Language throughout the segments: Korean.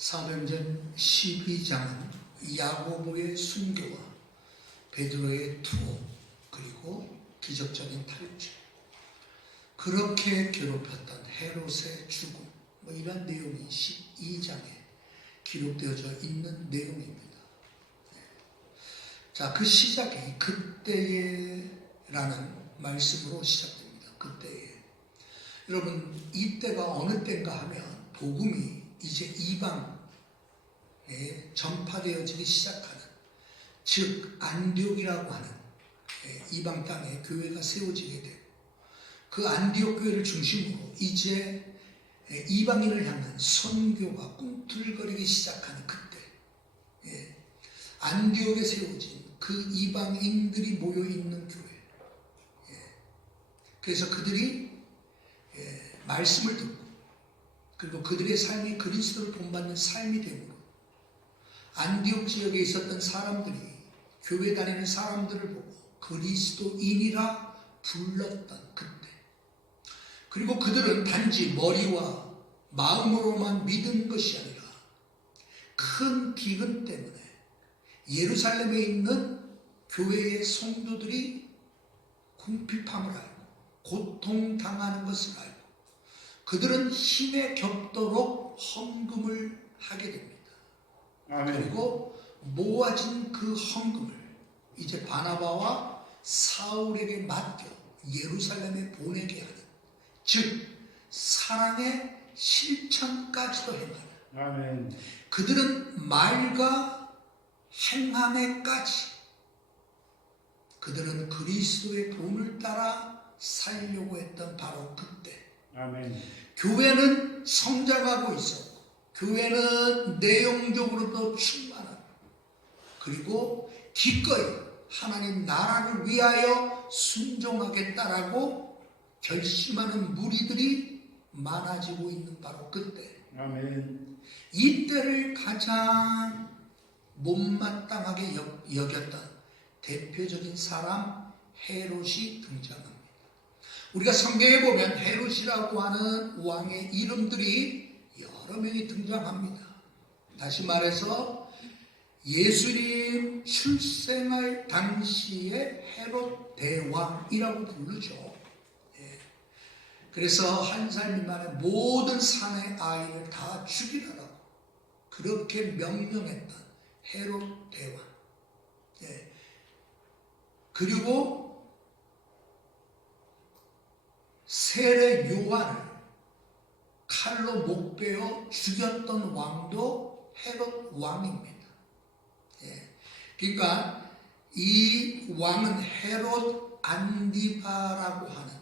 사도행전 12장은 야고보의 순교와 베드로의 투호 그리고 기적적인 탈출, 그렇게 괴롭혔던 헤롯의 죽음, 이런 내용이 12장에 기록되어져 있는 내용입니다. 자, 그 시작이 그때에라는 말씀으로 시작됩니다. 그때에. 여러분, 이때가 어느 때인가 하면 복음이 이제 이방에 전파되어지기 시작하는, 즉 안디옥이라고 하는 이방 땅에 교회가 세워지게 되고, 그 안디옥 교회를 중심으로 이제 이방인을 향한 선교가 꿈틀거리기 시작하는 그때, 안디옥에 세워진 그 이방인들이 모여있는 교회, 그래서 그들이 말씀을 듣고 그리고 그들의 삶이 그리스도를 본받는 삶이 되므로 안디옥 지역에 있었던 사람들이 교회 다니는 사람들을 보고 그리스도인이라 불렀던 그때, 그리고 그들은 단지 머리와 마음으로만 믿은 것이 아니라 큰 기근 때문에 예루살렘에 있는 교회의 성도들이 궁핍함을 알고 고통당하는 것을 알고 그들은 힘에 겹도록 헌금을 하게 됩니다. 아멘. 그리고 모아진 그 헌금을 이제 바나바와 사울에게 맡겨 예루살렘에 보내게 하는, 즉 사랑의 실천까지도 행하는, 아멘. 그들은 말과 행함에까지 그들은 그리스도의 본을 따라 살려고 했던 바로 그때, 아멘. 교회는 성장하고 있었고 교회는 내용적으로도 충만하고 그리고 기꺼이 하나님 나라를 위하여 순종하겠다라고 결심하는 무리들이 많아지고 있는 바로 그때, 아멘. 이때를 가장 못마땅하게 여겼던 대표적인 사람 헤롯이 등장합니다. 우리가 성경에 보면 헤롯이라고 하는 왕의 이름들이 여러 명이 등장합니다. 다시 말해서 예수님 출생할 당시에 헤롯 대왕이라고 부르죠. 그래서 한 살 미만의 모든 산의 아이를 다 죽이라고 그렇게 명령했던 헤롯 대왕. 그리고 세례 요한을 칼로 목베어 죽였던 왕도 헤롯 왕입니다. 그러니까 이 왕은 헤롯 안디바라고 하는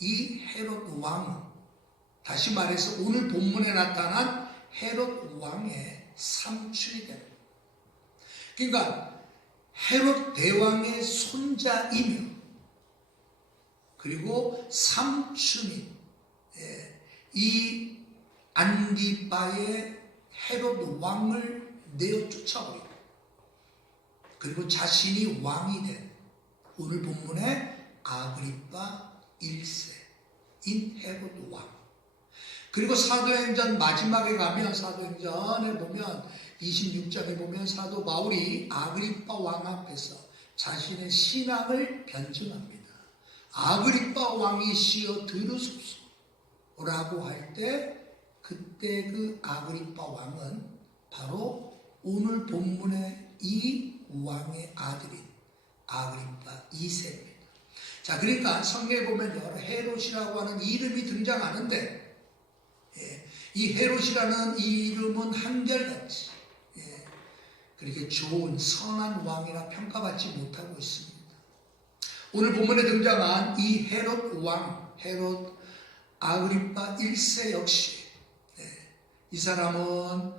이 헤롯 왕은, 다시 말해서 오늘 본문에 나타난 헤롯 왕의 삼촌이 됩니다. 그러니까 헤롯 대왕의 손자이며 그리고 삼촌인 이 안디바의 헤롯 왕을 내어 쫓아버리고 그리고 자신이 왕이 된 오늘 본문의 아그리빠 1세인 헤롯 왕. 그리고 사도행전 마지막에 가면, 사도행전에 보면 26장에 보면 사도 바울이 아그리빠 왕 앞에서 자신의 신앙을 변증합니다. 아그리빠 왕이시여 들으소서 라고 할 때, 그때 그 아그리빠 왕은 바로 오늘 본문의 이 왕의 아들인 아그리빠 2세입니다. 자, 그러니까 성경에 보면 여러 헤롯이라고 하는 이름이 등장하는데, 이 헤롯이라는 이 이름은 한결같이 그렇게 좋은 선한 왕이라 평가받지 못하고 있습니다. 오늘 본문에 등장한 이 헤롯 왕, 헤롯 아그리빠 1세 역시 이 사람은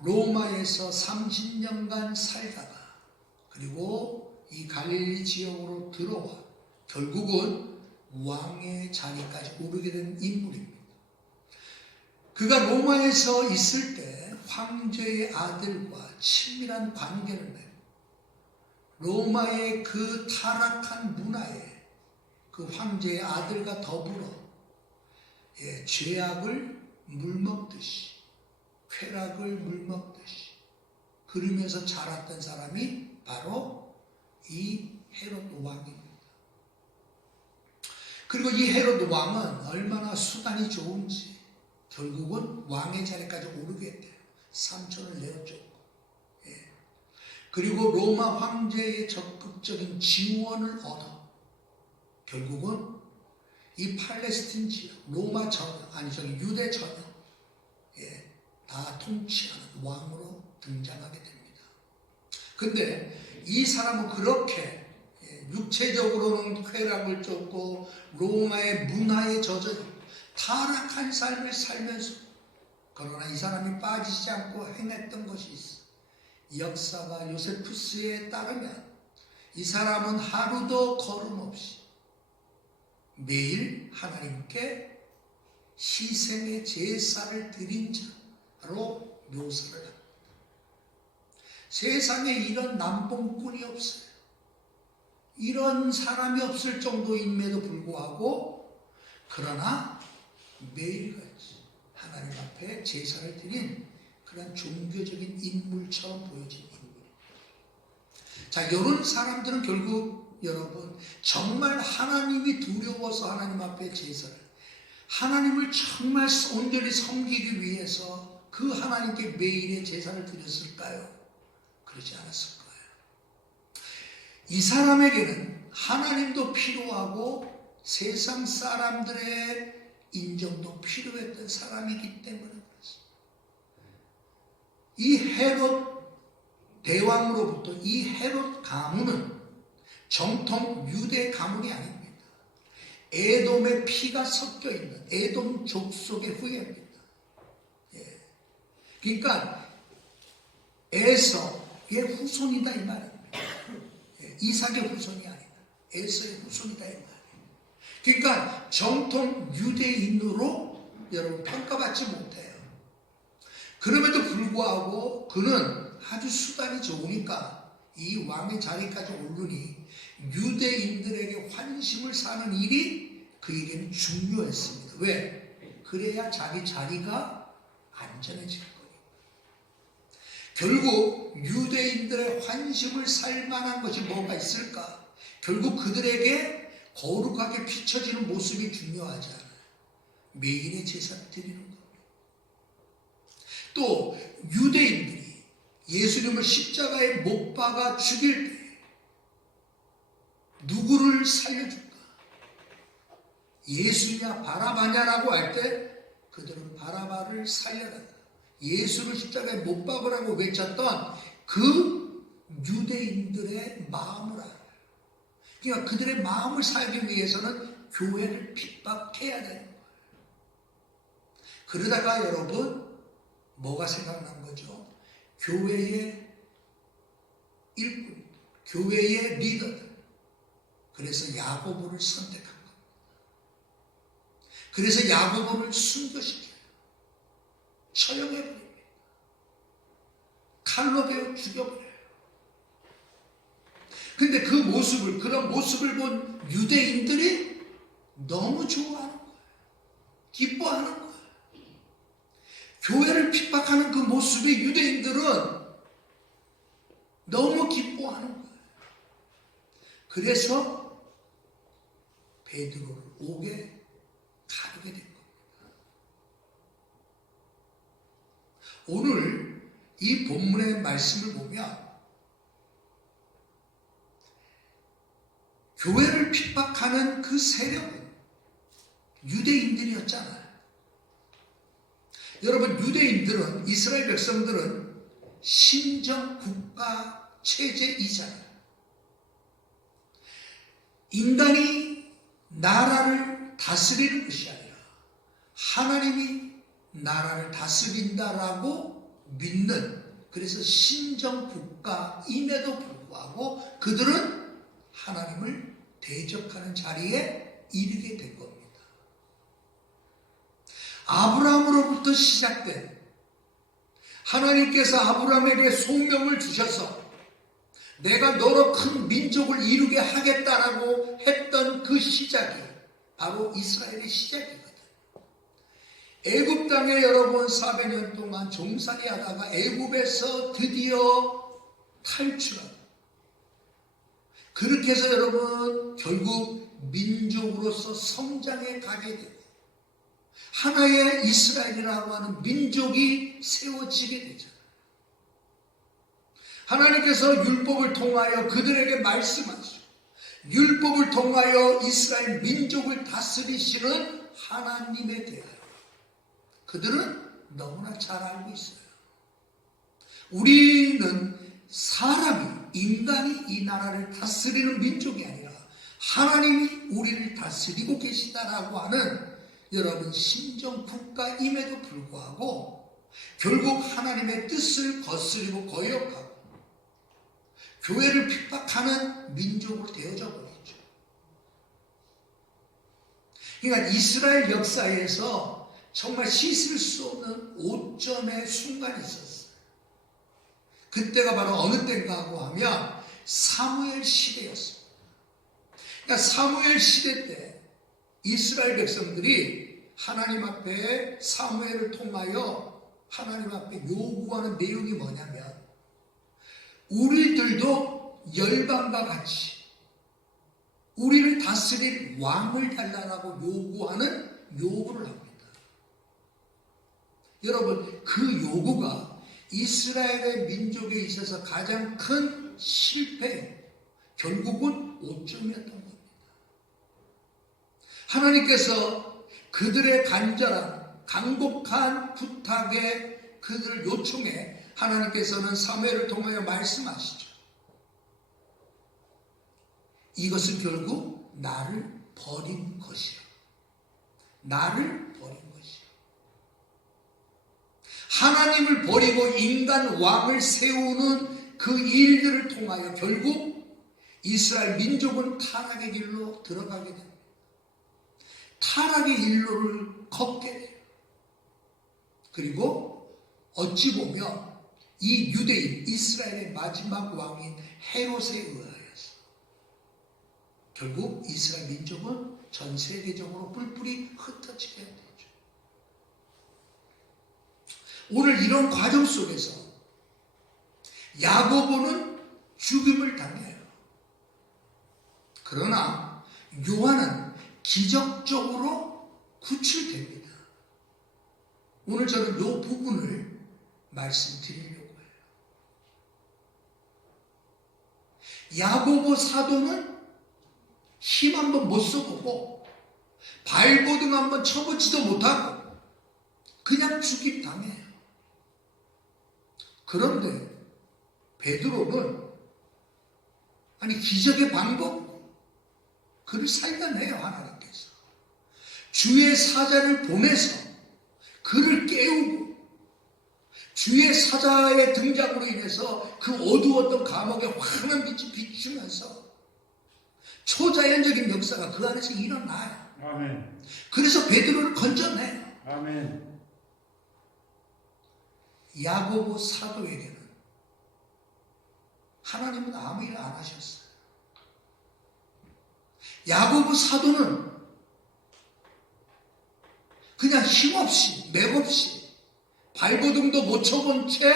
로마에서 30년간 살다가 그리고 이 갈릴리 지역으로 들어와 결국은 왕의 자리까지 오르게 된 인물입니다. 그가 로마에서 있을 때 황제의 아들과 친밀한 관계를 맺고 로마의 그 타락한 문화에 그 황제의 아들과 더불어 죄악을 물먹듯이 쾌락을 물먹듯이 그러면서 자랐던 사람이 바로 이 헤롯 왕입니다. 그리고 이 헤롯 왕은 얼마나 수단이 좋은지 결국은 왕의 자리까지 오르게 돼요. 삼촌을 내어줬고, 그리고 로마 황제의 적극적인 지원을 얻어 결국은 이 팔레스틴 지역, 로마 전역, 유대 전역, 다 통치하는 왕으로 등장하게 됩니다. 근데 이 사람은 그렇게 육체적으로는 쾌락을 쫓고 로마의 문화에 젖어 타락한 삶을 살면서, 그러나 이 사람이 빠지지 않고 행했던 것이 있어. 역사가 요세푸스에 따르면 이 사람은 하루도 걸음없이 매일 하나님께 희생의 제사를 드린 자로 묘사를 합니다. 세상에 이런 남봉꾼이 없어요. 이런 사람이 없을 정도임에도 불구하고 그러나 매일같이 하나님 앞에 제사를 드린 그런 종교적인 인물처럼 보여진 인물입니다. 자, 이런 사람들은 결국 여러분 정말 하나님이 두려워서 하나님 앞에 제사를, 하나님을 정말 온전히 섬기기 위해서 그 하나님께 매일의 제사를 드렸을까요? 그러지 않았을 거예요. 이 사람에게는 하나님도 필요하고 세상 사람들의 인정도 필요했던 사람이기 때문에 그렇습니다. 이 헤롯 대왕으로부터 이 헤롯 가문은 정통 유대 가문이 아닙니다. 에돔의 피가 섞여 있는 에돔 족속의 후예입니다. 그러니까 에서의 후손이다 이 말입니다. 이삭의 후손이 아니다. 에서의 후손이다 이 말이에요. 그러니까 정통 유대인으로 여러분 평가받지 못해요. 그럼에도 불구하고 그는 아주 수단이 좋으니까 이 왕의 자리까지 오르니 유대인들에게 환심을 사는 일이 그에게는 중요했습니다. 왜? 그래야 자기 자리가 안전해질 거예요. 결국 유대인들의 환심을 살 만한 것이 뭐가 있을까? 결국 그들에게 거룩하게 비춰지는 모습이 중요하지 않아요. 매일의 제사를 드리는 겁니다. 또 유대인들이 예수님을 십자가에 못 박아 죽일 때 누구를 살려줄까? 예수냐 바라바냐라고 할 때 그들은 바라바를 살려라. 예수를 십자가에 못 박으라고 외쳤던 그 유대인들의 마음을 알아요. 그러니까 그들의 마음을 살기 위해서는 교회를 핍박해야 되는 거예요. 그러다가 여러분 뭐가 생각난 거죠? 교회의 일꾼, 교회의 리더들. 그래서 야고보를 선택한 겁니다. 그래서 야고보를 순교시켜요. 처형해버립니다. 칼로 베어 죽여버려요. 근데 그 모습을, 그런 모습을 본 유대인들이 너무 좋아하는 거예요. 기뻐하는 거예요. 교회를 핍박하는 그 모습이 유대인들은 너무 기뻐하는 거예요. 그래서 베드로를 옥에 가두게 된 겁니다. 오늘 이 본문의 말씀을 보면 교회를 핍박하는 그 세력은 유대인들이었잖아요. 여러분, 유대인들은, 이스라엘 백성들은 신정 국가 체제이잖아요. 인간이 나라를 다스리는 것이 아니라 하나님이 나라를 다스린다라고 믿는, 그래서 신정 국가임에도 불구하고 그들은 하나님을 대적하는 자리에 이르게 된 겁니다. 아브라함으로부터 시작된, 하나님께서 아브라함에게 소명을 주셔서 내가 너로 큰 민족을 이루게 하겠다라고 했던 그 시작이 바로 이스라엘의 시작이거든. 애굽 땅에 여러분 400년 동안 종살이 하다가 애굽에서 드디어 탈출하고, 그렇게 해서 여러분 결국 민족으로서 성장해 가게 되고 하나의 이스라엘이라고 하는 민족이 세워지게 되잖아요. 하나님께서 율법을 통하여 그들에게 말씀하시고 율법을 통하여 이스라엘 민족을 다스리시는 하나님에 대하여 그들은 너무나 잘 알고 있어요. 우리는 사람이, 인간이 이 나라를 다스리는 민족이 아니라 하나님이 우리를 다스리고 계시다라고 하는 여러분 심정 국가임에도 불구하고 결국 하나님의 뜻을 거스리고 거역하고 교회를 핍박하는 민족으로 되어져 버렸죠. 그러니까 이스라엘 역사에서 정말 씻을 수 없는 오점의 순간이 있었어요. 그때가 바로 어느 때인가 하고 하면 사무엘 시대였습니다. 그러니까 사무엘 시대 때 이스라엘 백성들이 하나님 앞에 사무엘을 통하여 하나님 앞에 요구하는 내용이 뭐냐면 우리들도 열방과 같이 우리를 다스릴 왕을 달라고 요구하는 요구를 합니다. 여러분 그 요구가 이스라엘의 민족에 있어서 가장 큰 실패, 결국은 오점이었던 겁니다. 하나님께서 그들의 간절한 간곡한 부탁에 그들을 요청해 하나님께서는 사무엘을 통하여 말씀하시죠. 이것은 결국 나를 버린 것이야. 나를 버린 것이야. 하나님을 버리고 인간 왕을 세우는 그 일들을 통하여 결국 이스라엘 민족은 타락의 길로 들어가게 됩니다. 타락의 일로를 걷게 돼요. 그리고 어찌 보면 이 유대인 이스라엘의 마지막 왕인 헤롯에 의하여서 결국 이스라엘 민족은 전 세계적으로 뿔뿔이 흩어지게 되죠. 오늘 이런 과정 속에서 야고보는 죽임을 당해요. 그러나 요한은 기적적으로 구출됩니다. 오늘 저는 이 부분을 말씀드리려고 해요. 야고보 사도는 힘 한번 못 써보고 발버둥 한번 쳐보지도 못하고 그냥 죽임 당해요. 그런데 베드로는 기적의 방법 그를 살려내요. 하나님께서 주의 사자를 보내서 그를 깨우고 주의 사자의 등장으로 인해서 그 어두웠던 감옥에 환한 빛이 비추면서 초자연적인 역사가 그 안에서 일어나요. 아멘. 그래서 베드로를 건져내요. 아멘. 야고보 사도에게는 하나님은 아무 일 안 하셨어요. 야고보 사도는 그냥 힘없이 맥없이 발버둥도 못 쳐본 채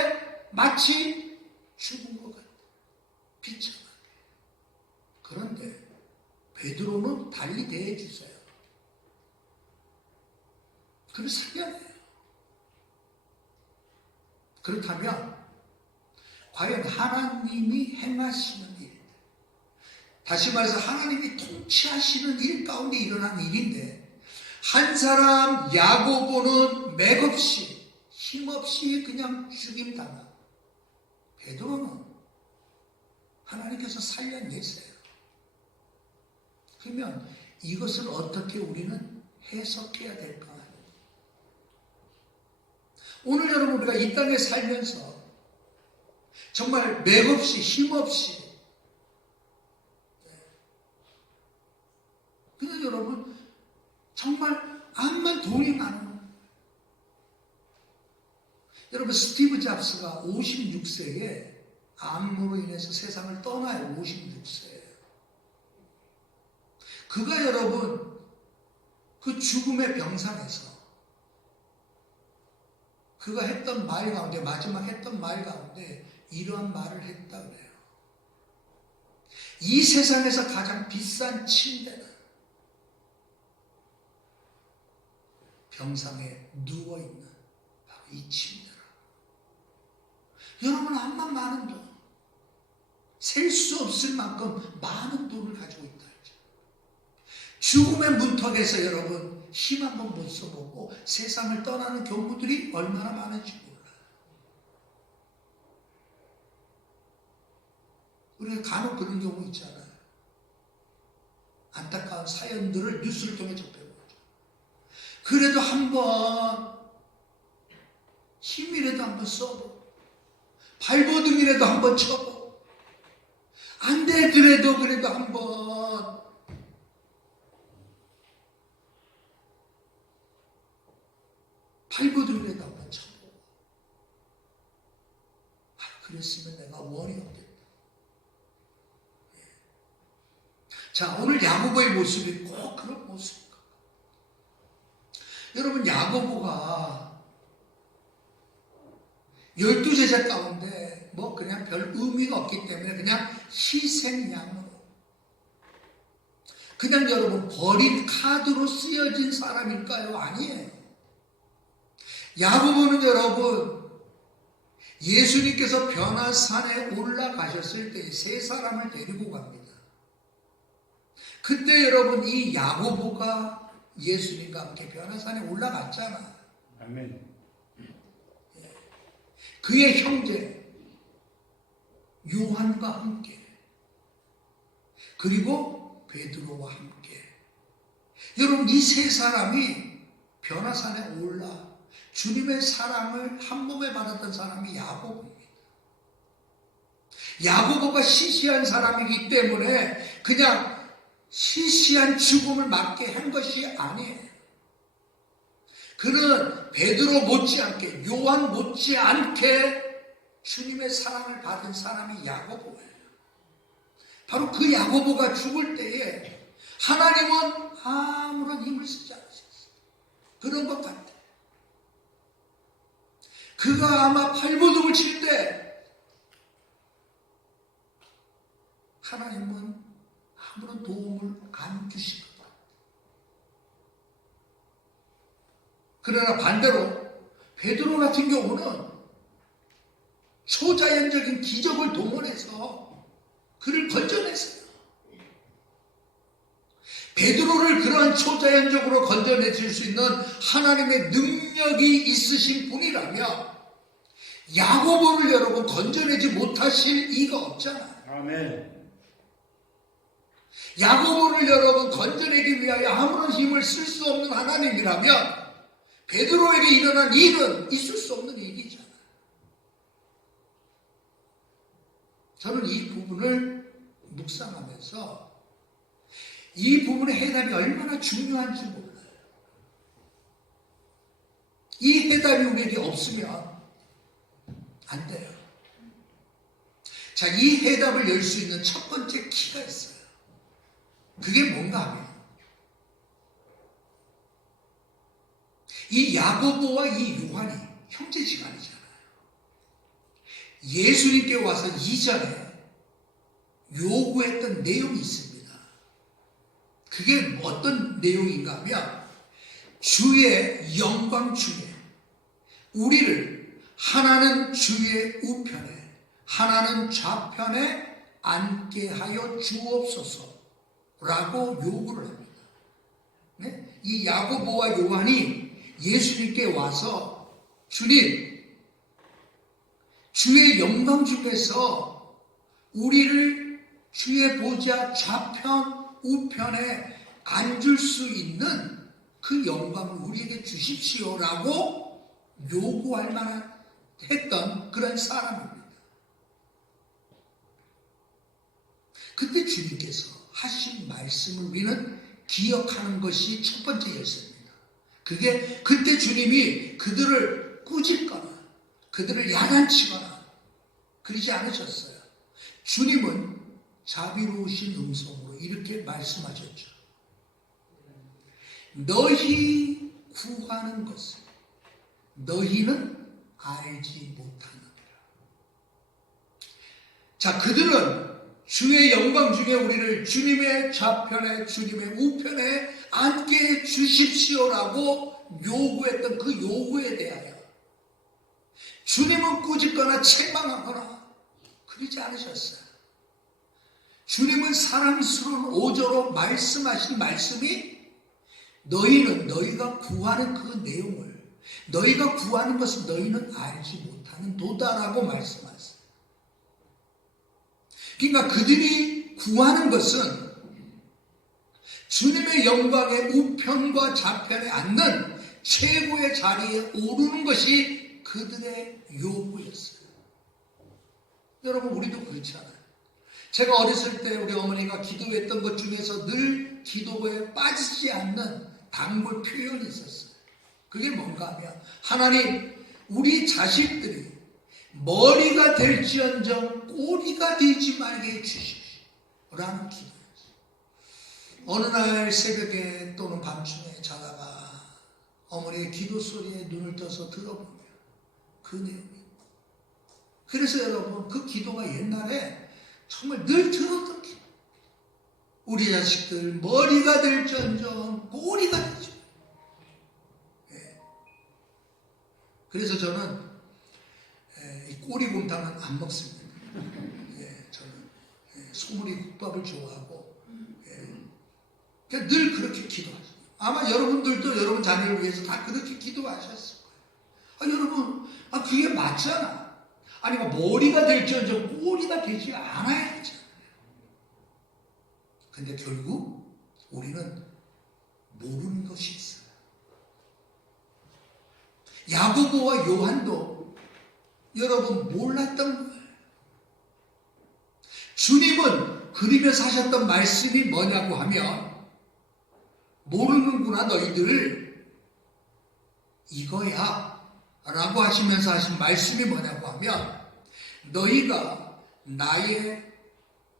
마치 죽은 것 같아요. 비참하게. 그런데 베드로는 달리 대해주세요. 그를 살려내요. 그렇다면 과연 하나님이 행하시는 일, 다시 말해서 하나님이 통치하시는 일 가운데 일어난 일인데 한 사람 야고보는 맥없이 힘없이 그냥 죽임당하고 베드로는 하나님께서 살려내세요. 그러면 이것을 어떻게 우리는 해석해야 될까? 오늘 여러분 우리가 이 땅에 살면서 정말 맥없이 힘없이 그냥 여러분 정말 암만 돈이 많은 여러분 스티브 잡스가 56세에 암으로 인해서 세상을 떠나요. 56세에 그가 여러분 그 죽음의 병상에서 그가 했던 말 가운데, 마지막 했던 말 가운데 이러한 말을 했다 그래요. 이 세상에서 가장 비싼 침대는 병상에 누워있는 바로 이 침대라. 여러분, 암만 많은 돈, 셀 수 없을 만큼 많은 돈을 가지고 있다. 죽음의 문턱에서 여러분 힘 한번 못 써보고 세상을 떠나는 경우들이 얼마나 많은지 몰라요. 우리가 간혹 그런 경우 있잖아요. 안타까운 사연들을 뉴스를 통해 접해보죠. 그래도 한번 힘이라도 한번 써보고 발버둥이라도 한번 쳐보고 안 되더라도 그래도 한번 발버둥이라도 한번 쳐보고 그랬으면 내가 원이 없겠다. 자, 오늘 야고보의 모습이 꼭 그런 모습입니다. 여러분, 야고보가 12제자 가운데 뭐 그냥 별 의미가 없기 때문에 그냥 희생양으로 그냥 여러분 버린 카드로 쓰여진 사람일까요? 아니에요. 야고보는 여러분 예수님께서 변화산에 올라가셨을 때 세 사람을 데리고 갑니다. 그때 여러분 이 야고보가 예수님과 함께 변화산에 올라갔잖아요. 아멘. 그의 형제 요한과 함께 그리고 베드로와 함께 여러분 이 세 사람이 변화산에 올라 주님의 사랑을 한 몸에 받았던 사람이 야고보입니다. 야고보가 시시한 사람이기 때문에 그냥 시시한 죽음을 맞게 한 것이 아니에요. 그는 베드로 못지않게 요한 못지않게 주님의 사랑을 받은 사람이 야고보예요. 바로 그 야고보가 죽을 때에 하나님은 아무런 힘을 쓰지 않으셨어요. 그런 것 같아요. 그가 아마 발버둥을 칠 때 하나님은 아무런 도움을 안 주신 것 같아요. 그러나 반대로 베드로 같은 경우는 초자연적인 기적을 동원해서 그를 건져냈어요. 베드로를 그러한 초자연적으로 건져내실 수 있는 하나님의 능력이 있으신 분이라면 야고보를 여러분 건져내지 못하실 이가 없잖아요. 아멘. 야고보를 여러분 건져내기 위하여 아무런 힘을 쓸 수 없는 하나님이라면 베드로에게 일어난 일은 있을 수 없는 일이잖아요. 저는 이 부분을 묵상하면서 이 부분의 해답이 얼마나 중요한지 몰라요. 이 해답이 우리에게 없으면 안 돼요. 자, 이 해답을 열 수 있는 첫 번째 키가 있어요. 그게 뭔가 하면 이 야고보와 이 요한이 형제지간이잖아요. 예수님께 와서 이전에 요구했던 내용이 있습니다. 그게 어떤 내용인가 하면 주의 영광 중에 우리를 하나는 주의 우편에 하나는 좌편에 앉게 하여 주옵소서라고 요구를 합니다. 네? 이 야고보와 요한이 예수님께 와서 주님, 주의 영광 중에서 우리를 주의 보좌 좌편 우편에 앉을 수 있는 그 영광을 우리에게 주십시오라고 요구할 만한 했던 그런 사람입니다. 그때 주님께서 하신 말씀을 우리는 기억하는 것이 첫 번째 열쇠입니다. 그게 그때 주님이 그들을 꾸짖거나 그들을 야단치거나 그러지 않으셨어요. 주님은 자비로우신 음성으로 이렇게 말씀하셨죠. 너희 구하는 것은 너희는 알지 못하느니라. 자, 그들은 주의 영광 중에 우리를 주님의 좌편에 주님의 우편에 앉게 해 주십시오라고 요구했던 그 요구에 대하여 주님은 꾸짖거나 책망하거나 그러지 않으셨어요. 주님은 사람스러운 오조로 말씀하신 말씀이 너희는 너희가 구하는 그 내용을 너희가 구하는 것을 너희는 알지 못하는 도다라고 말씀하셨어요. 그러니까 그들이 구하는 것은 주님의 영광의 우편과 좌편에 앉는 최고의 자리에 오르는 것이 그들의 요구였어요. 여러분, 우리도 그렇잖아요. 제가 어렸을 때 우리 어머니가 기도했던 것 중에서 늘 기도에 빠지지 않는 단골 표현이 있었어요. 그게 뭔가 하면 하나님, 우리 자식들이 머리가 될지언정 꼬리가 되지 말게 해주십시오 라는 기도였어요. 어느 날 새벽에 또는 밤중에 자다가 어머니의 기도 소리에 눈을 떠서 들어보면 그 내용이, 그래서 여러분, 그 기도가 옛날에 정말 늘 들었던 기도. 우리 자식들 머리가 될지언정 꼬리가 되지. 그래서 저는 이 꼬리곰탕은 안 먹습니다. 저는 소머리 국밥을 좋아하고 그러니까 늘 그렇게 기도하죠. 아마 여러분들도 여러분 자녀를 위해서 다 그렇게 기도하셨을 거예요. 여러분, 그게 맞잖아. 아니, 머리가 될지언정 꼬리가 되지 않아야 되잖아요. 근데 결국 우리는 모르는 것이 있어요. 야고보와 요한도 여러분 몰랐던 거예요. 주님은 그리면서 하셨던 말씀이 뭐냐고 하면 모르는구나 너희들 이거야 라고 하시면서 하신 말씀이 뭐냐고 하면 너희가 나의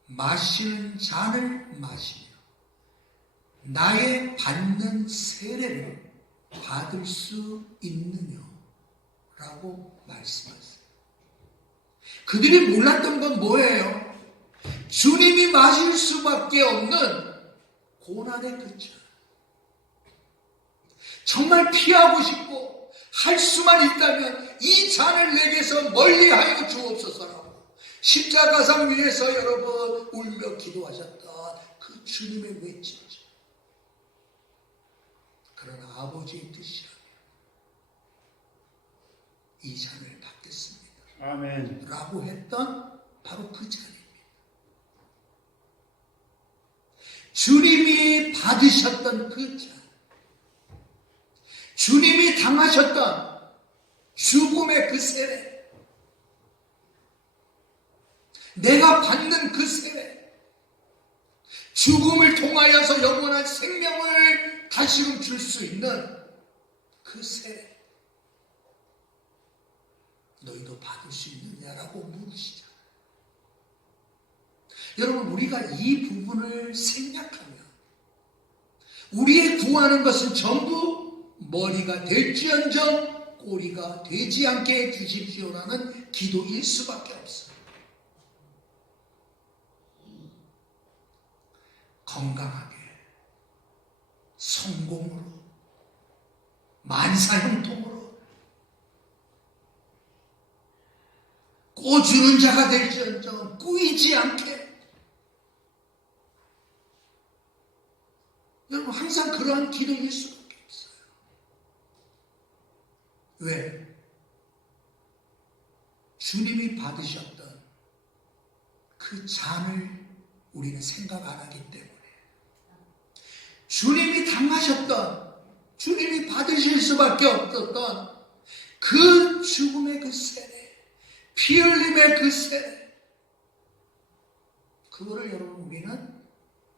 마시는 잔을 마시며 나의 받는 세례를 받을 수 있느냐 라고 말씀하세요. 그들이 몰랐던 건 뭐예요? 주님이 마실 수밖에 없는 고난의 그 잔. 정말 피하고 싶고 할 수만 있다면 이 잔을 내게서 멀리하여 주옵소서라고 십자가상 위에서 여러분 울며 기도하셨던 그 주님의 외침이죠. 그러나 아버지의 뜻이라면 이 잔을 받겠습니다. 아멘. 라고 했던 바로 그 잔입니다. 주님이 받으셨던 그 잔. 주님이 당하셨던 죽음의 그 세례. 내가 받는 그 세례. 죽음을 통하여서 영원한 생명을 다시금 줄 수 있는 그 세례. 너희도 받을 수 있느냐라고 물으시잖아요. 여러분, 우리가 이 부분을 생략하면 우리의 구하는 것은 전부 머리가 될지언정 꼬리가 되지 않게 해주십시오라는 기도일 수밖에 없어요. 건강하게, 성공으로, 만사형통으로 꼬주는 자가 될지언정 꾸이지 않게. 여러분, 항상 그러한 기도일 수밖에 없어요. 왜? 주님이 받으셨던 그 잔을 우리는 생각 안 하기 때문에, 주님이 당하셨던, 주님이 받으실 수밖에 없었던 그 죽음의 그 세례, 피 흘림의 그 세례, 그거를 여러분 우리는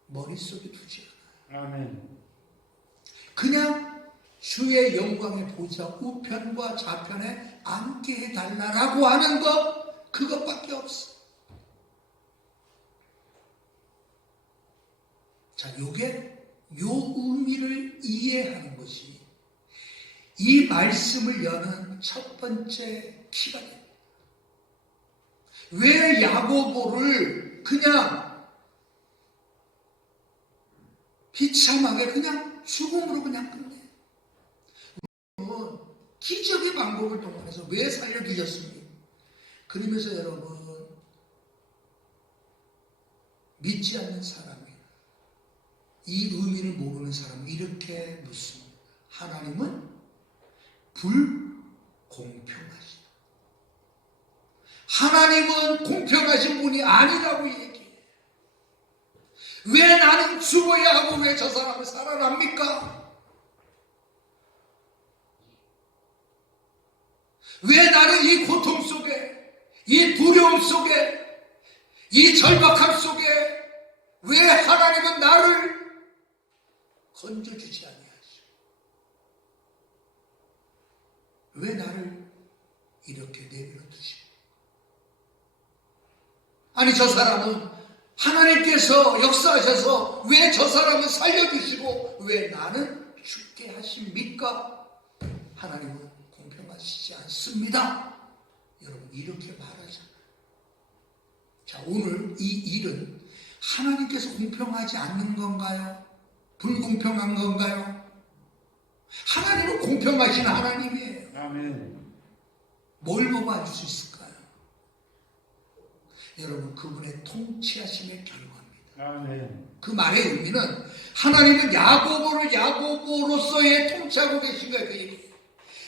머릿속에 두지 않아요. 아멘. 그냥 주의 영광의 보좌 우편과 좌편에 앉게 해달라고 하는 것, 그것밖에 없어. 자, 요게 요 의미를 이해하는 것이 이 말씀을 여는 첫 번째 키가 됩니다. 왜 야고보를 그냥 비참하게 그냥 죽음으로 그냥 끝내? 기적의 방법을 동원해서 왜 살려주셨습니까? 그러면서 여러분, 믿지 않는 사람이, 이 의미를 모르는 사람은 이렇게 묻습니다. 하나님은 불공평하시다. 하나님은 공평하신 분이 아니라고 얘기해. 왜 나는 죽어야 하고 왜 저 사람은 살아납니까? 왜 나는 이 고통 속에, 이 두려움 속에, 이 절박함 속에 왜 하나님은 나를 건져주지 아니하시오? 왜 나를 이렇게 내버려 두시오? 아니, 저 사람은 하나님께서 역사하셔서 왜 저 사람은 살려주시고 왜 나는 죽게 하십니까? 하나님은 공평하시지 않습니다. 여러분, 이렇게 말하잖아요. 자, 오늘 이 일은 하나님께서 공평하지 않는 건가요? 불공평한 건가요? 하나님은 공평하신 하나님이에요. 아멘. 뭘 보고 알 수 있을까요? 여러분, 그분의 통치하심의 결과입니다. 아멘. 그 말의 의미는 하나님은 야고보를 야고보로서의 통치하고 계신 거예요. 그 얘기예요.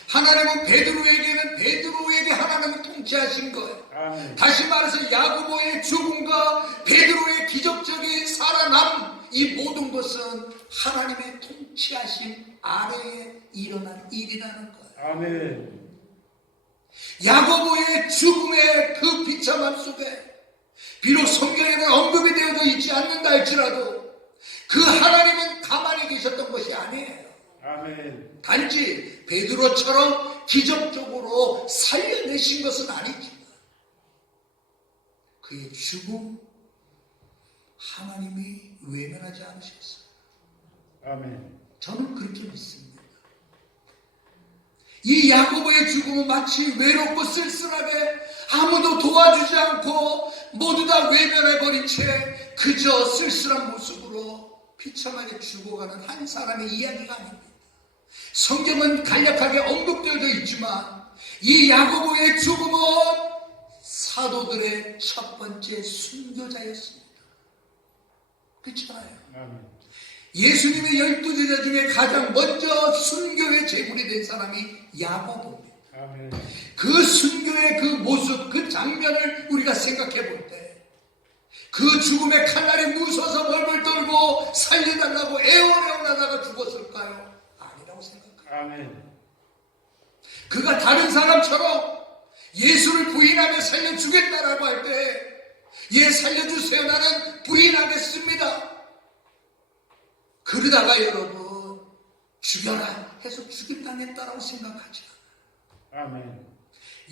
하나님은 베드로에게는 베드로에게 하나님은 통치하신 거예요. 아멘. 다시 말해서 야고보의 죽음과 베드로의 기적적인 살아남, 이 모든 것은 하나님의 통치하심 아래에 일어난 일이라는 거예요. 아멘. 야고보의 죽음의 그 비참함 속에 비록 성경에는 언급이 되어져 있지 않는다 할지라도 그 하나님은 가만히 계셨던 것이 아니에요. 아멘. 단지 베드로처럼 기적적으로 살려내신 것은 아니지만 그의 죽음 하나님이 외면하지 않으셨어요. 아멘. 저는 그렇게 믿습니다. 이 야고보의 죽음은 마치 외롭고 쓸쓸하게 아무도 도와주지 않고 모두 다 외면해버린 채 그저 쓸쓸한 모습으로 비참하게 죽어가는 한 사람의 이야기가 아닙니다. 성경은 간략하게 언급되어져 있지만 이 야고보의 죽음은 사도들의 첫 번째 순교자였습니다. 그렇잖아요. 아멘. 예수님의 12제자 중에 가장 먼저 순교의 제물이 된 사람이 야고보입니다. 아멘. 그 순교의 그 모습, 그 장면을 우리가 생각해 볼 때 그 죽음의 칼날에 무서워서 벌벌 떨고 살려달라고 애원하다가 죽었을까요? 아니라고 생각합니다. 아멘. 그가 다른 사람처럼 예수를 부인하며 살려주겠다라고 할 때 예, 살려주세요, 나는 부인하겠습니다. 그러다가 여러분 죽여라 해서 죽임당했다라고 생각하지 않아요. 아멘.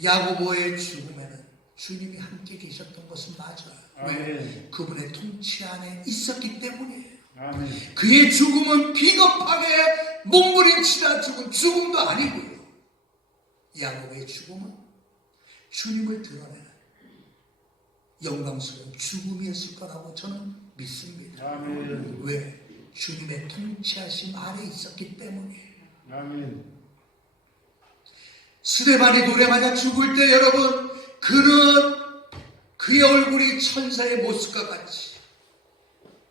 야고보의 죽음에는 주님이 함께 계셨던 것은 맞아요. 왜? 아멘. 그분의 통치 안에 있었기 때문이에요. 아멘. 그의 죽음은 비겁하게 몸부림치다 죽은 죽음도 아니고요. 야고보의 죽음은 주님을 드러내는 영광스러운 죽음이었을 거라고 저는 믿습니다. 아멘. 왜? 주님의 통치하심 아래 있었기 때문이에요. 아멘. 스데반이 돌에 맞아 죽을 때 여러분, 그의 얼굴이 천사의 모습과 같이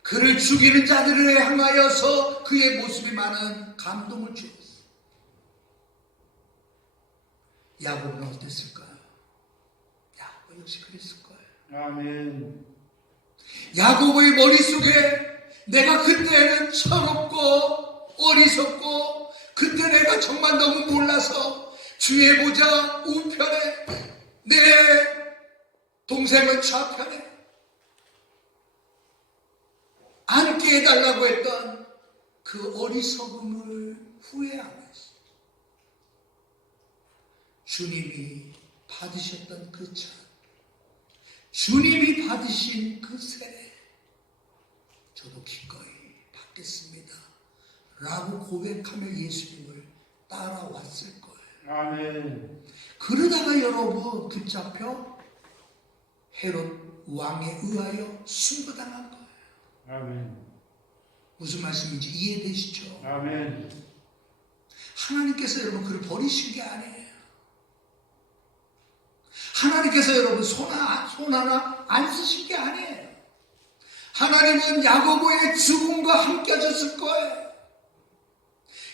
그를 죽이는 자들을 향하여서 그의 모습이 많은 감동을 주었어요. 야고보는 어땠을까요? 야고보 역시 그랬을 거예요. 아멘. 야고보의 머릿속에 내가 그때는 철없고 어리석고 그때 내가 정말 너무 몰라서 주의 보좌 우편에 내 동생은 좌편에 앉게 해달라고 했던 그 어리석음을 후회하고 있어요. 주님이 받으셨던 그 차, 주님이 받으신 그 세례 저도 기꺼이 받겠습니다 라고 고백하며 예수님을 따라왔을 거예요. 아멘. 그러다가 여러분 붙잡혀 헤롯 왕에 의하여 순교당한 거예요. 아멘. 무슨 말씀인지 이해되시죠? 아멘. 하나님께서 여러분 그를 버리신 게 아니에요. 하나님께서 여러분 손 하나 안 쓰신 게 아니에요. 하나님은 야고보의 죽음과 함께 하셨을 거예요.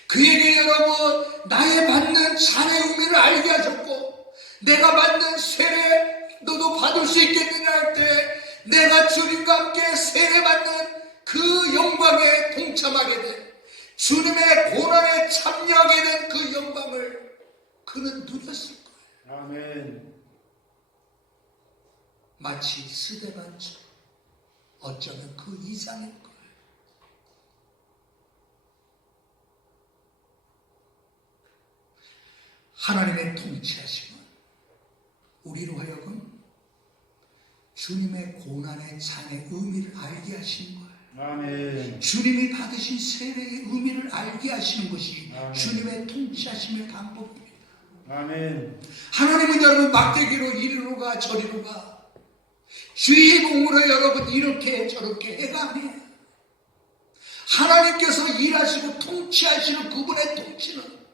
그에게 여러분 나의 받는 잔의 의미를 알게 하셨고, 내가 받는 세례 너도 받을 수 있겠느냐 할 때 내가 주님과 함께 세례받는 그 영광에 동참하게 된, 주님의 고난에 참여하게 된 그 영광을 그는 누렸을 거예요. 아멘. 마치 스데반처럼 어쩌면 그 이상일 거예요. 하나님의 통치하심은 우리로 하여금 주님의 고난의 잔의 의미를 알게 하시는 거예요. 아멘. 주님이 받으신 세례의 의미를 알게 하시는 것이 아멘. 주님의 통치하심의 방법입니다. 아멘. 하나님은 여러분 막대기로 이리로 가 저리로 가 주의봉으로 여러분 이렇게 저렇게 해가 아니에요. 하나님께서 일하시고 통치하시는 그분의 통치는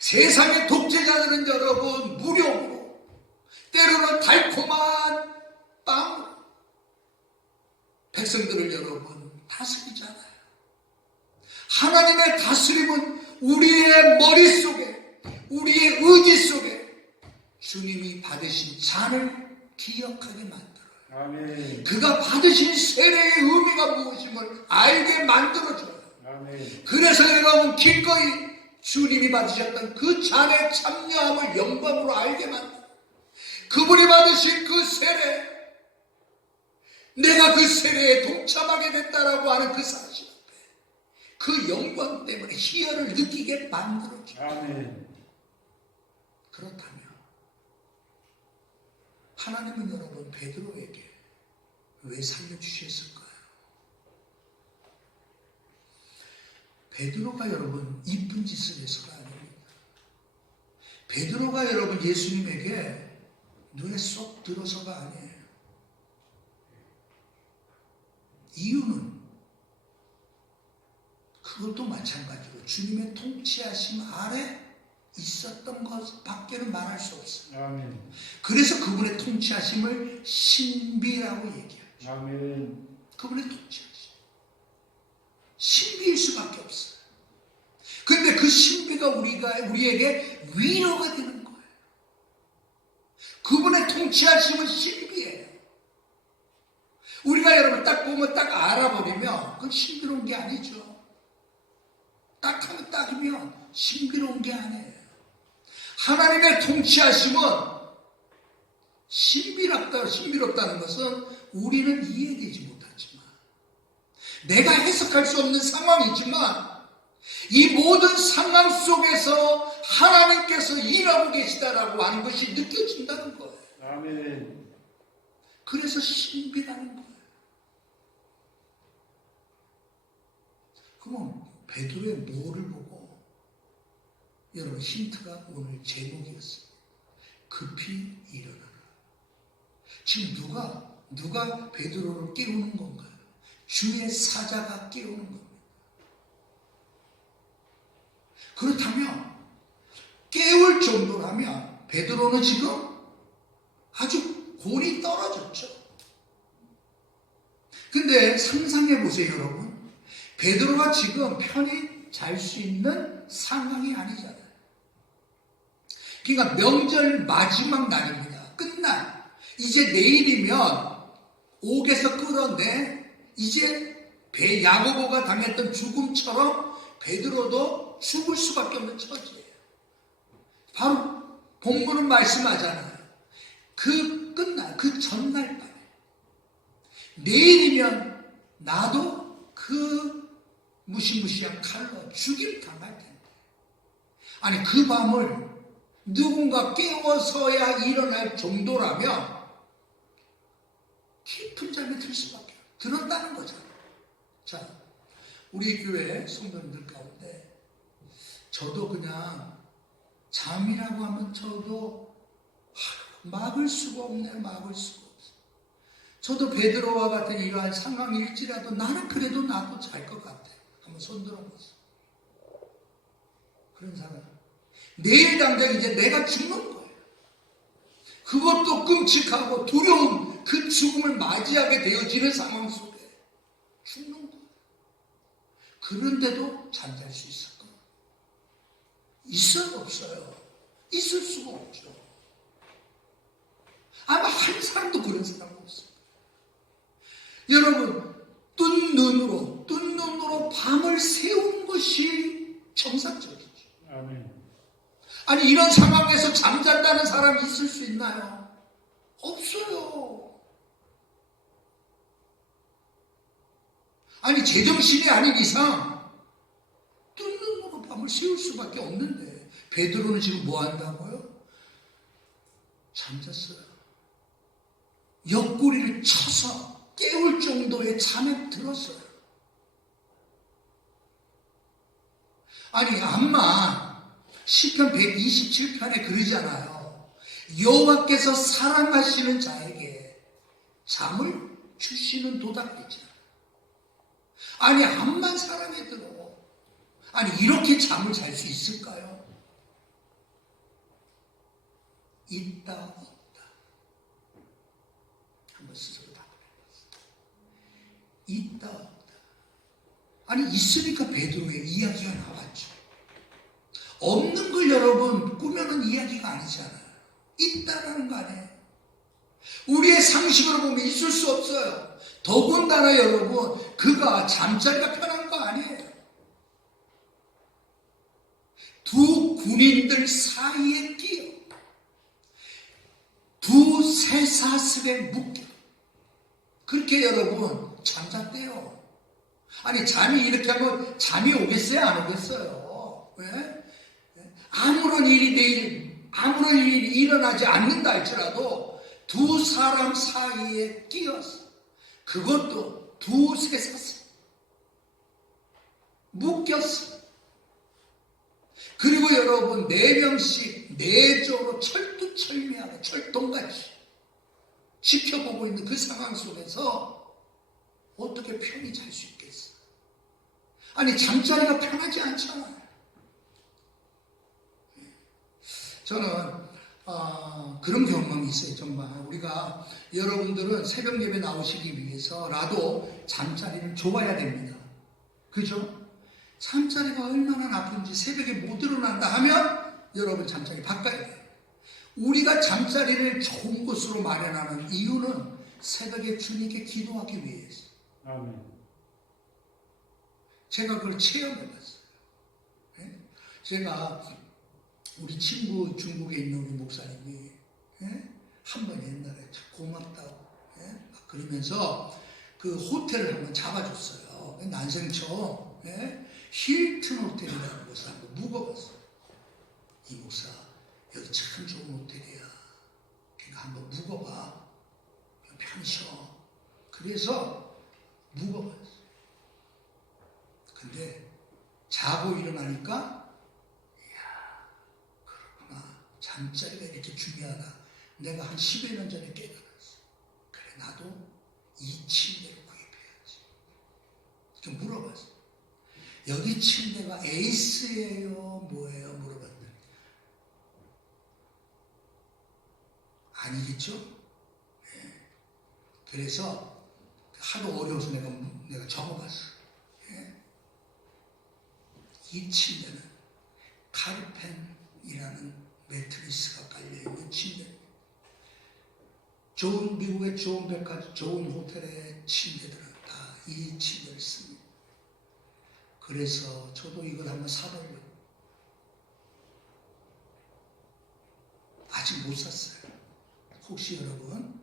세상의 독재자들은 여러분 무력으로, 때로는 달콤한 빵으로 백성들을 여러분 다스리잖아요. 하나님의 다스림은 우리의 머릿속에, 우리의 의지 속에 주님이 받으신 잔을 기억하게 만들어요. 아멘. 그가 받으신 세례의 의미가 무엇임을 알게 만들어줘요. 아멘. 그래서 여러분 기꺼이 주님이 받으셨던 그 잔의 참여함을 영광으로 알게 만들어요. 그분이 받으신 그 세례, 내가 그 세례에 동참하게 됐다라고 하는 그 사실 앞에 그 영광 때문에 희열을 느끼게 만들어줘요. 아멘. 그렇다면 하나님은 여러분 베드로에게 왜 살려주셨을까요? 베드로가 여러분 이쁜 짓을 해서가 아닙니다. 베드로가 여러분 예수님에게 눈에 쏙 들어서가 아니에요. 이유는 그것도 마찬가지로 주님의 통치하심 아래 있었던 것밖에는 말할 수 없어요. 아멘. 그래서 그분의 통치하심을 신비라고 얘기하죠. 아멘. 그분의 통치하심. 신비일 수밖에 없어요. 근데 그 신비가 우리에게 위로가 되는 거예요. 그분의 통치하심은 신비예요. 우리가 여러분 딱 보면 딱 알아버리면 그건 신비로운 게 아니죠. 딱 하면 딱이면 신비로운 게 아니에요. 하나님의 통치하심은 신비롭다는 것은 우리는 이해되지 못하지만, 내가 해석할 수 없는 상황이지만 이 모든 상황 속에서 하나님께서 일하고 계시다라고 하는 것이 느껴진다는 거예요. 아멘. 그래서 신비라는 거예요. 그러면 베드로의 뭐를 보고 여러분 힌트가 오늘 제목이었어요. 급히 일어나라. 지금 누가 베드로를 깨우는 건가요? 주의 사자가 깨우는 겁니다. 그렇다면 깨울 정도라면 베드로는 지금 아주 골이 떨어졌죠. 근데 상상해 보세요, 여러분. 베드로가 지금 편히 잘 수 있는 상황이 아니잖아요. 그러니까 명절 마지막 날입니다. 끝날. 이제 내일이면 옥에서 끌어내. 이제 야고보가 당했던 죽음처럼 베드로도 죽을 수밖에 없는 처지예요. 바로 본문은 말씀하잖아요. 그 끝날, 그 전날 밤에 내일이면 나도 그 무시무시한 칼로 죽임 당할 텐데, 아니 그 밤을 누군가 깨워서야 일어날 정도라면 깊은 잠에 들 수밖에 들었다는 거잖아요. 자, 우리 교회 성도님들 가운데 저도 그냥 잠이라고 하면 저도 막을 수가 없네요. 막을 수가 없어요. 저도 베드로와 같은 이러한 상황일지라도 나는 그래도 나도 잘 것 같아요. 한번 손 들어보세요. 그런 사람. 내일 당장 이제 내가 죽는 거예요. 그것도 끔찍하고 두려운 그 죽음을 맞이하게 되어지는 상황 속에 죽는 거예요. 그런데도 잠잘 수 있을까? 있어요, 없어요? 있을 수가 없죠. 아마 한 사람도 그런 사람 없어요. 여러분, 뜬 눈으로 밤을 새우는 것이 정상적이죠. 아멘. 아니, 이런 상황에서 잠잔다는 사람이 있을 수 있나요? 없어요. 아니, 제정신이 아닌 이상 뜬 눈으로 밤을 새울 수밖에 없는데 베드로는 지금 뭐 한다고요? 잠잤어요. 옆구리를 쳐서 깨울 정도의 잠에 들었어요. 아니, 암만 시편 127편에 그러잖아요. 여호와께서 사랑하시는 자에게 잠을 주시는 도닥이죠. 아니, 암만 사랑해 들어. 아니, 이렇게 잠을 잘 수 있을까요? 있다, 없다. 한번 스스로 답해봤어요. 있다, 없다. 아니, 있으니까 베드로의 이야기가 나왔죠. 없는 걸 여러분 꾸며놓은 이야기가 아니잖아요. 있다라는 거 아니에요. 우리의 상식으로 보면 있을 수 없어요. 더군다나 여러분, 그가 잠자리가 편한 거 아니에요. 두 군인들 사이에 끼어 두 쇠사슬에 묶여 그렇게 여러분 잠잤대요. 아니, 잠이 이렇게 하면 잠이 오겠어요, 안 오겠어요? 왜? 아무런 일이 일어나지 않는다 할지라도 두 사람 사이에 끼어서, 그것도 두 쇠사슬 묶였어. 그리고 여러분, 4명씩 내조로 철두철미하게 철동같이 지켜보고 있는 그 상황 속에서 어떻게 편히 잘 수 있겠어? 아니, 잠자리가 편하지 않잖아요. 저는 그런 경험이 있어요. 정말 우리가, 여러분들은 새벽 예배 나오시기 위해서라도 잠자리를 좁아야 됩니다. 그죠? 잠자리가 얼마나 나쁜지 새벽에 못 일어난다 하면 여러분 잠자리 바꿔야 돼요. 우리가 잠자리를 좋은 곳으로 마련하는 이유는 새벽에 주님께 기도하기 위해서. 아멘. 제가 그걸 체험해봤어요. 제가 우리 친구 중국에 있는 우리 목사님이 한 번 옛날에 참 고맙다고 막 그러면서 그 호텔을 한번 잡아줬어요. 난생처 힐튼 호텔이라는 곳을 한번 묵어봤어요. 이 목사, 여기 참 좋은 호텔이야. 그러니까 한번 묵어봐. 편히 쉬어. 그래서 묵어봤어요. 근데 자고 일어나니까, 이야, 그렇구나. 잠자리가 이렇게 중요하다. 내가 한 10여 년 전에 깨달았어. 그래, 나도 이 침대를 구입해야지. 좀 물어봤어. 여기 침대가 에이스예요? 뭐예요? 물어봤더니 아니겠죠? 예. 그래서 하도 어려워서 내가 적어봤어. 예. 이 침대는 카르펜이라는 매트리스가 깔려있는 침대입니다. 미국의 좋은 백화점, 좋은 호텔의 침대들은 다 이 침대를 씁니다. 그래서 저도 이걸 한번 사보려고. 아직 못 샀어요. 혹시 여러분,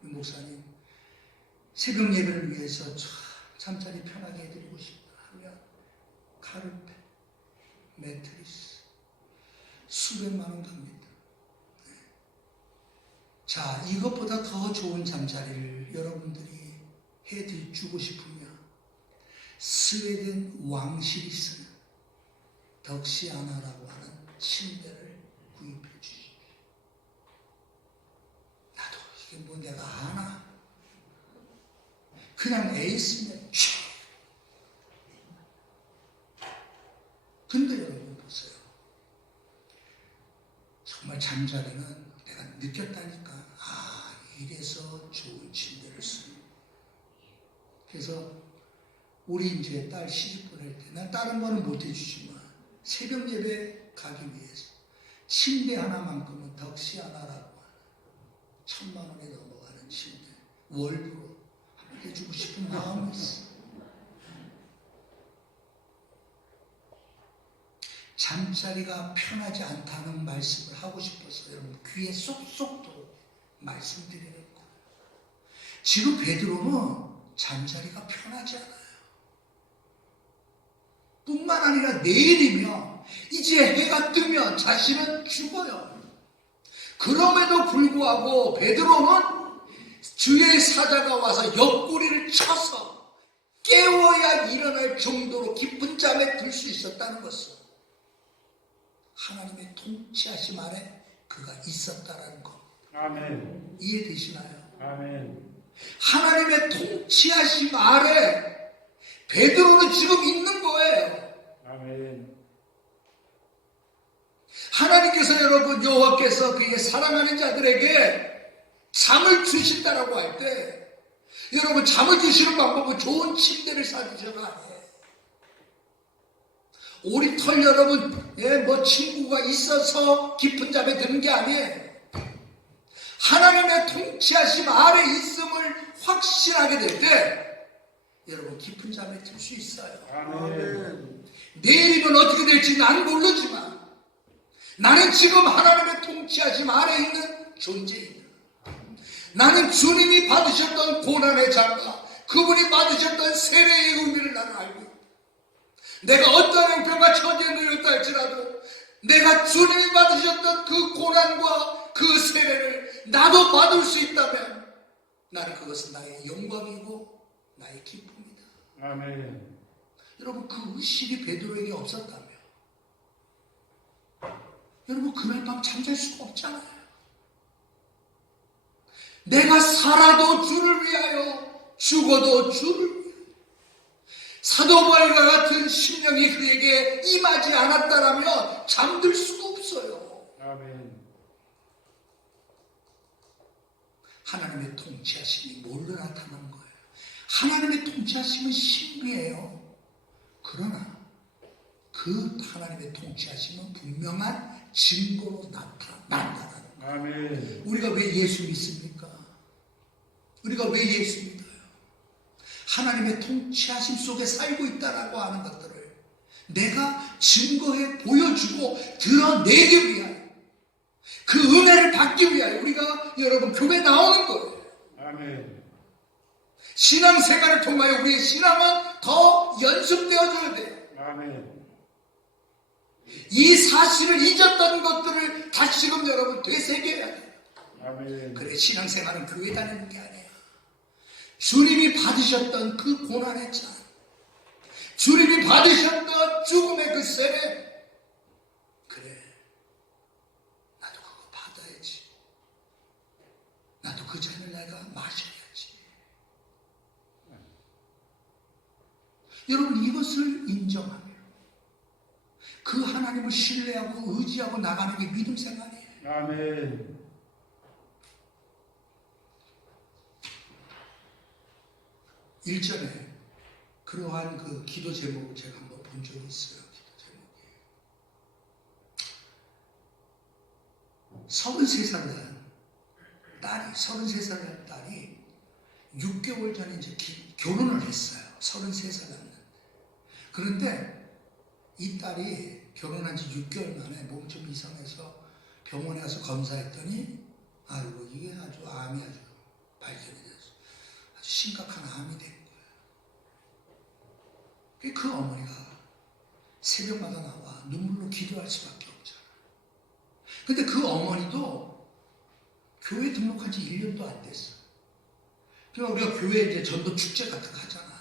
목사님, 새벽 예배를 위해서 잠자리 편하게 해드리고 싶다 하면 카르페, 매트리스 수백만 원 갑니다. 자, 이것보다 더 좋은 잠자리를 여러분들이 해주고 싶으면 스웨덴 왕실이 쓰는 덕시아나라고 하는 침대를 구입해 주십시오. 나도 이게 뭐 내가 아나? 그냥 에이스면 촤. 근데 여러분 보세요. 정말 잠자리는 내가 느꼈다니까. 아, 이래서 좋은 침대를 쓰는. 그래서 우리 이제 딸 시집 보낼 때, 난 다른 거는 못 해주지만 새벽 예배 가기 위해서 침대 하나만큼은 덕시아나라고 하는 1,000만 원에 넘어가는 침대 월부로 한번 해주고 싶은 마음이 있어. 잠자리가 편하지 않다는 말씀을 하고 싶어서 여러분 귀에 쏙쏙 들어 말씀드리는 거예요. 지금 베드로는 잠자리가 편하지 않아요. 뿐만 아니라 내일이면 이제 해가 뜨면 자신은 죽어요. 그럼에도 불구하고 베드로는 주의 사자가 와서 옆구리를 쳐서 깨워야 일어날 정도로 깊은 잠에 들 수 있었다는 것은 하나님의 통치하심 아래 그가 있었다는 것. 아멘. 이해되시나요? 아멘. 하나님의 통치하심 아래 베드로는 지금 있는 거예요. 아멘. 하나님께서 여러분 여호와께서 그의 사랑하는 자들에게 잠을 주신다라고 할 때 여러분 잠을 주시는 방법은 좋은 침대를 사주셔가 아니에요. 우리 털 여러분 뭐 친구가 있어서 깊은 잠에 드는 게 아니에요. 하나님의 통치하심 아래 있음을 확신하게 될 때 여러분 깊은 잠에 들 수 있어요. 아멘. 내일이면 어떻게 될지 나는 모르지만 나는 지금 하나님의 통치하심 아래 있는 존재이다. 나는 주님이 받으셨던 고난의 장과 그분이 받으셨던 세례의 의미를 나는 알고 있다. 내가 어떤 형편과 처지에 놓였다 할지라도 내가 주님이 받으셨던 그 고난과 그 세례를 나도 받을 수 있다면 나는 그것은 나의 영광이고 나의 기쁨이다. 아멘. 여러분 그 의식이 베드로에게 없었다면 여러분 그날 밤 잠잘 수가 없잖아요. 내가 살아도 주를 위하여 죽어도 주를 위하여 사도 바울과 같은 심령이 그에게 임하지 않았다라면 잠들 수가 없어요. 아멘. 하나님의 통치하심이 뭘로 나타나는 거예요? 하나님의 통치하심은 신비해요. 그러나 그 하나님의 통치하심은 분명한 증거로 나타난다는 거예요. 아멘. 우리가 왜 예수 믿습니까? 우리가 왜 예수 믿어요? 하나님의 통치하심 속에 살고 있다라고 하는 것들을 내가 증거해 보여주고 드러내기 위하여 그 은혜를 받기 위하여 우리가 여러분 교회 나오는 거예요. 아멘. 신앙생활을 통하여 우리의 신앙은 더 연습되어져야 돼요. 아멘. 이 사실을 잊었던 것들을 다시금 여러분 되새겨야 돼요. 아멘. 그래 신앙생활은 교회 다니는 게 아니에요. 주님이 받으셨던 그 고난의 잔, 주님이 받으셨던 죽음의 그 세례, 그래 나도 그거 받아야지. 나도 그 잔을 내가 마셔야지. 여러분 이것을 인정하며 그 하나님을 신뢰하고 의지하고 나가는 게 믿음 생활이에요. 아멘. 1절에 그러한 그 기도 제목을 제가 한번 본 적이 있어요. 기도 제목이 33살 난 딸이 33살 난 딸이 6개월 전에 이제 결혼을 했어요. 33살 났는데. 그런데 이 딸이 결혼한 지 6개월 만에 몸 좀 이상해서 병원에 가서 검사했더니 아이고 이게 아주 암이 아주 발견이 됐어요. 아주 심각한 암이 된 거예요. 그 어머니가 새벽마다 나와 눈물로 기도할 수밖에 없잖아요. 근데 그 어머니도 교회 등록한 지 1년도 안 됐어요. 그러니까 우리가 교회에 이제 전도 축제 같은 거 하잖아요.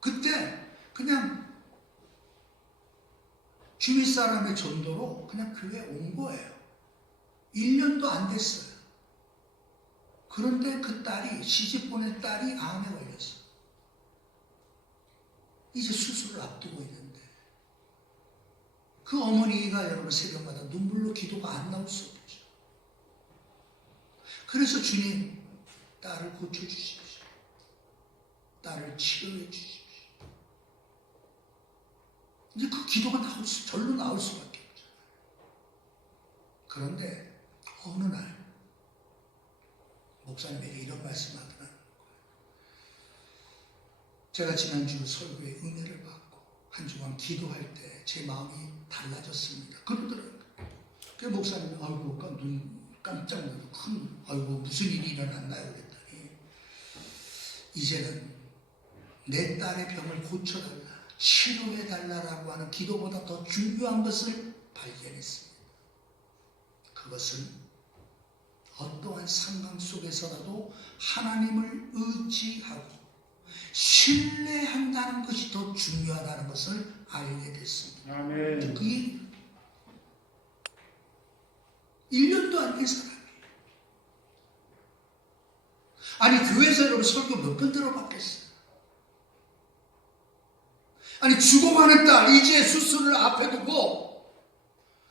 그때 그냥 주위 사람의 전도로 그냥 교회에 온 거예요. 1년도 안 됐어요. 그런데 그 딸이, 시집 보낸 딸이 암에 걸렸어. 이제 수술을 앞두고 있는데 그 어머니가 여러분 새벽마다 눈물로 기도가 안 나올 수 없죠. 그래서 주님, 딸을 고쳐주십시오. 딸을 치료해 주십시오. 이제 그 기도가 절로 나올 수밖에 없죠. 그런데 어느 날 목사님에게 이런 말씀하더라는 거예요. 제가 지난주 설교에 은혜를 받고 한 주간 기도할 때 제 마음이 달라졌습니다. 그러더라고요. 그 목사님이 아이고 눈 깜짝 놀라고 아이고 무슨 일이 일어났나요? 그랬더니 이제는 내 딸의 병을 고쳐달라, 치료해달라고 하는 기도보다 더 중요한 것을 발견했습니다. 그것은 어떠한 상황 속에서라도 하나님을 의지하고 신뢰한다는 것이 더 중요하다는 것을 알게 됐습니다. 아멘. 그게 1년도 안 된 사람이에요. 아니 교회에서 여러분 설교 몇 번 들어봤겠어요? 아니 죽어가는 딸 이제 수술을 앞에 두고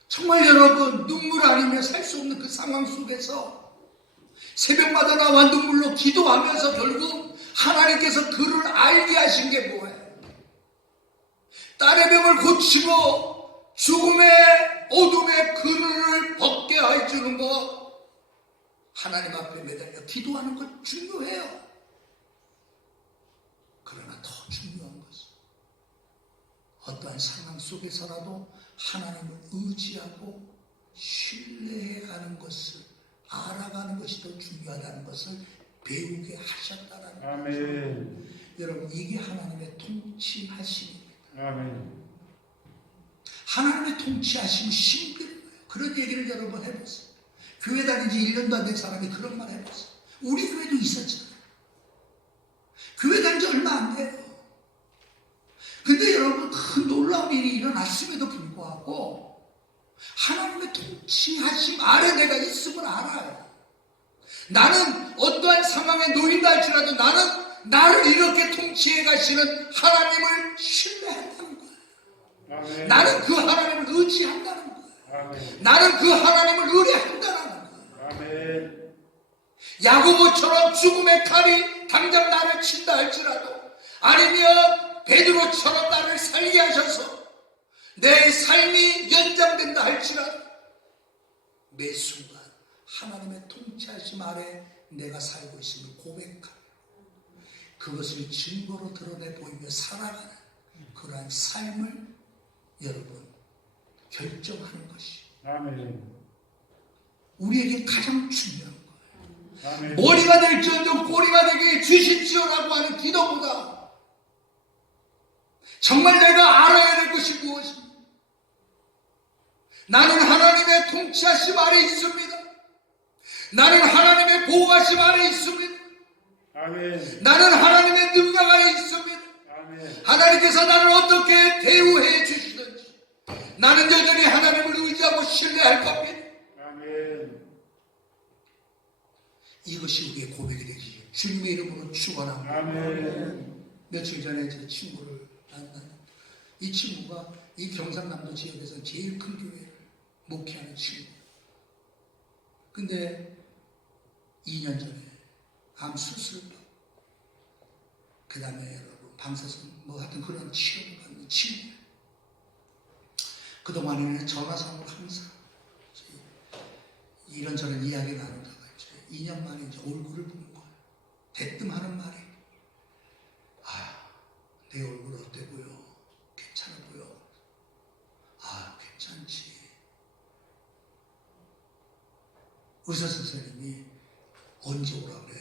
정말 여러분 눈물 아니면 살 수 없는 그 상황 속에서 새벽마다 나와 눈물로 기도하면서 결국 하나님께서 그를 알게 하신 게 뭐예요? 딸의 병을 고치고 죽음의 어둠의 그늘을 벗게 해주는 것, 하나님 앞에 매달려 기도하는 것 중요해요. 그러나 더 중요한 것은 어떠한 상황 속에서라도 하나님을 의지하고 신뢰해가는 것을 알아가는 것이 더 중요하다는 것을 배우게 하셨다라는 거죠. 아멘. 여러분 이게 하나님의 통치하심입니다. 아멘. 하나님의 통치하심이 신비로워요. 그런 얘기를 여러 번 해봤어요. 교회 다닌 지 1년도 안 된 사람이 그런 말 해봤어요. 우리 교회도 있었잖아요. 교회 다닌 지 얼마 안 돼요. 근데 여러분 큰 놀라운 일이 일어났음에도 불구하고 하나님의 통치하심 아래 내가 있음을 알아요. 나는 어떠한 상황에 놓인다 할지라도 나는 나를 이렇게 통치해 가시는 하나님을 신뢰한다는 거예요. 아멘. 나는 그 하나님을 의지한다는 거예요. 아멘. 나는 그 하나님을 의뢰한다는 거예요. 아멘. 야고보처럼 죽음의 칼이 당장 나를 친다 할지라도 아니면 베드로처럼 나를 살게 하셔서 내 삶이 연장된다 할지라도 매 순간 하나님의 통치하심 아래 내가 살고 있음을 고백하며 그것을 증거로 드러내 보이며 살아가는 그러한 삶을 여러분 결정하는 것이 아멘. 우리에게 가장 중요한 거예요. 아멘. 머리가 될지언정 꼬리가 되게 주십시오라고 하는 기도보다 정말 내가 알아야 될 것이 무엇입니까? 나는 하나님의 통치하심 아래 있습니다. 나는 하나님의 보호하심 아래 있습니다. 아멘. 나는 하나님의 능력 아래 있습니다. 아멘. 하나님께서 나를 어떻게 대우해 주시든지 나는 여전히 하나님을 의지하고 신뢰할 겁니다. 아멘. 이것이 우리의 고백이 되지. 주님의 이름으로 축원합니다. 아멘. 며칠 전에 제 친구를 만났는데 이 친구가 이 경상남도 지역에서 제일 큰 교회를 목회하는 친구. 근데 2년 전에 암 수술도 그 다음에 여러분 방사선 뭐 하여튼 그런 치료를 받는 친구예요. 그동안에는 전화상으로 항상 이런저런 이야기 나누다가 이제 2년 만에 이제 얼굴을 보는 거예요. 대뜸 하는 말이 내 얼굴 어때 보여? 괜찮아 보여? 괜찮지. 의사 선생님이 언제 오라 그래?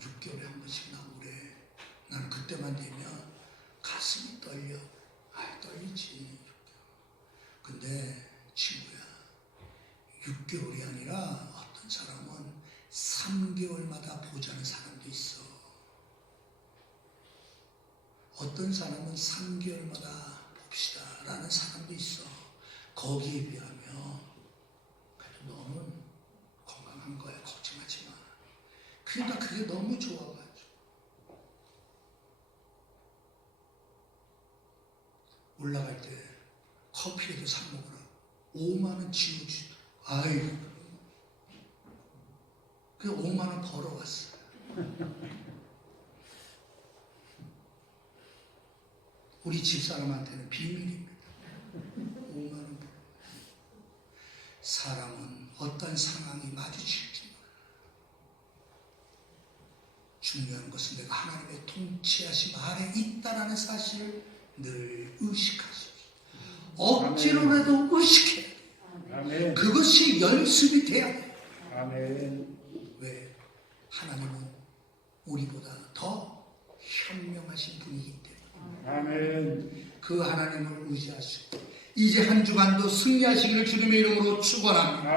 6개월에 한 번씩 나오래. 나는 그때만 되면 가슴이 떨려. 떨리지. 근데 친구야, 6개월이 아니라 어떤 사람은 3개월마다 보자는 사람도 있어. 어떤 사람은 3개월마다 봅시다. 라는 사람도 있어. 거기에 비하면 그래도 너는 건강한 거야. 걱정하지 마. 그러니까 그게 너무 좋아가지고 올라갈 때 커피라도 사 먹으라. 5만 원 지어주더라고. 아이고. 그 5만 원 벌어왔어. 우리 집사람한테는 비밀입니다. 5만 원. 사람은 어떤 상황이 마주칠지 몰라. 중요한 것은 내가 하나님의 통치하심 아래 있다라는 사실을 늘 의식하십시오. 억지로라도 의식해. 아멘. 그것이 연습이 돼야 돼. 아멘. 왜? 하나님은 우리보다 더 현명하신 분이기 때문에. 아멘. 그 하나님을 의지하시고 이제 한 주간도 승리하시기를 주님의 이름으로 축원합니다.